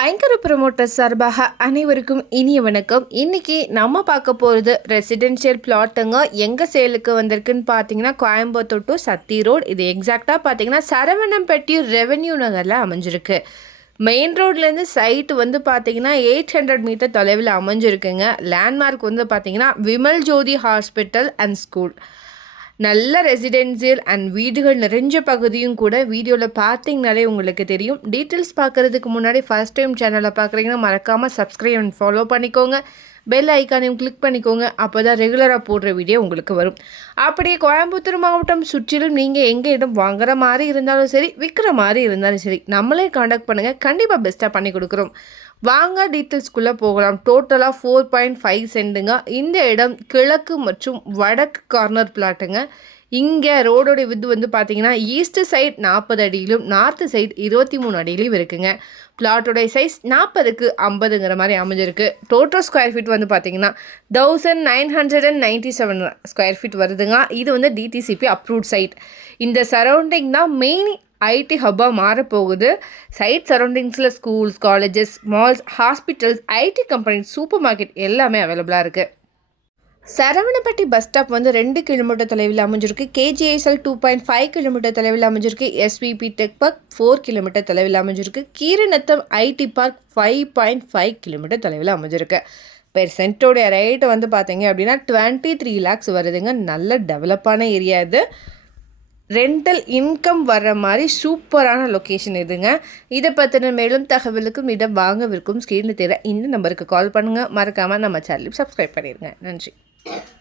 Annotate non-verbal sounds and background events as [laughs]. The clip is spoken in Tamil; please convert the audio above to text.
ஐங்கர ப்ரமோட்டர் சார்பாக அனைவருக்கும் இனிய வணக்கம். இன்னைக்கு நம்ம பார்க்க போகிறது ரெசிடென்ஷியல் பிளாட்டுங்க எங்கள் சேலுக்கு வந்திருக்குன்னு பார்த்தீங்கன்னா கோயம்புத்தூர் டு சத்தி ரோடு இது எக்ஸாக்டாக பார்த்தீங்கன்னா சரவணம்பட்டி ரெவென்யூ நகரில் அமைஞ்சிருக்கு. மெயின் ரோட்லேருந்து சைட்டு வந்து பார்த்தீங்கன்னா எயிட் ஹண்ட்ரட் மீட்டர் தொலைவில் அமைஞ்சிருக்குங்க. லேண்ட்மார்க் வந்து பார்த்தீங்கன்னா Vimal Jyothi hospital and school நல்ல ரெசிடென்சியல் அண்ட் வீடுகள் நிறைஞ்ச பகுதியும் கூட வீடியோவில் பார்த்தீங்கனாலே உங்களுக்கு தெரியும். டீட்டெயில்ஸ் பார்க்குறதுக்கு முன்னாடி ஃபஸ்ட் டைம் சேனலை பார்க்குறீங்கன்னா மறக்காமல் சப்ஸ்கிரைப் அண்ட் ஃபாலோ பண்ணிக்கோங்க. பெல் ஐக்கானையும் கிளிக் பண்ணிக்கோங்க. அப்போ தான் ரெகுலராக போடுற வீடியோ உங்களுக்கு வரும். அப்படியே கோயம்புத்தூர் மாவட்டம் சுற்றிலும் நீங்கள் எங்கே இடம் வாங்குற மாதிரி இருந்தாலும் சரி விற்கிற மாதிரி இருந்தாலும் சரி நம்மளே காண்டாக்ட் பண்ணுங்கள் கண்டிப்பாக பெஸ்ட்டாக பண்ணி கொடுக்குறோம். வாங்க டீட்டெயில்ஸ்குள்ளே போகலாம். டோட்டலாக ஃபோர் பாயிண்ட் ஃபைவ் சென்ட்டுங்க இந்த இடம் கிழக்கு மற்றும் வடக்கு கார்னர் பிளாட்டுங்க இங்கே ரோடோடைய வித்து வந்து பார்த்தீங்கன்னா ஈஸ்ட் சைட் நாற்பது அடியிலும் நார்த்து சைட் இருபத்தி மூணு அடியிலும் இருக்குங்க. பிளாட்டோடைய சைஸ் நாற்பதுக்கு ஐம்பதுங்கிற மாதிரி அமைஞ்சிருக்கு. டோட்டல் ஸ்கொயர் ஃபீட் வந்து பார்த்தீங்கன்னா thousand nine hundred and ninety seven square feet வருதுங்க. இது வந்து டிடிசிபி அப்ரூவ்ட் சைட் இந்த சரௌண்டிங் தான் மெயின் ஐடி ஹப்பாக மாறப்போகுது. Site சரௌண்டிங்ஸில் schools colleges malls hospitals IT company supermarket எல்லாமே அவைலபிளாக இருக்குது சரவணப்பட்டி பஸ் ஸ்டாப் வந்து ரெண்டு கிலோமீட்டர் தொலைவில் அமைஞ்சிருக்கு. KGSL two point five kilometre தொலைவில் அமைஞ்சிருக்கு. SVB tech park four kilometre தொலைவில் அமைஞ்சிருக்கு. Keeranatham IT park five point five kilometre தொலைவில் அமைஞ்சிருக்கு. பெர்சென்ட்டோடைய ரேட்டு வந்து பார்த்தீங்க அப்படின்னா டுவெண்ட்டி த்ரீ லேக்ஸ் வருதுங்க. நல்ல டெவலப்பான ஏரியா இது. ரெண்டல் இன்கம் வர்ற மாதிரி சூப்பரான லொக்கேஷன் இதுங்க. இதை பற்றின மேலும் தகவலுக்கும் இடம் வாங்கவிருக்கும் ஸ்க்ரீனில் தெரிய இந்த நம்பருக்கு கால் பண்ணுங்கள் மறக்காமல் நம்ம சேனலையும் சப்ஸ்கிரைப் பண்ணிடுங்க நன்றி. Yeah. [laughs]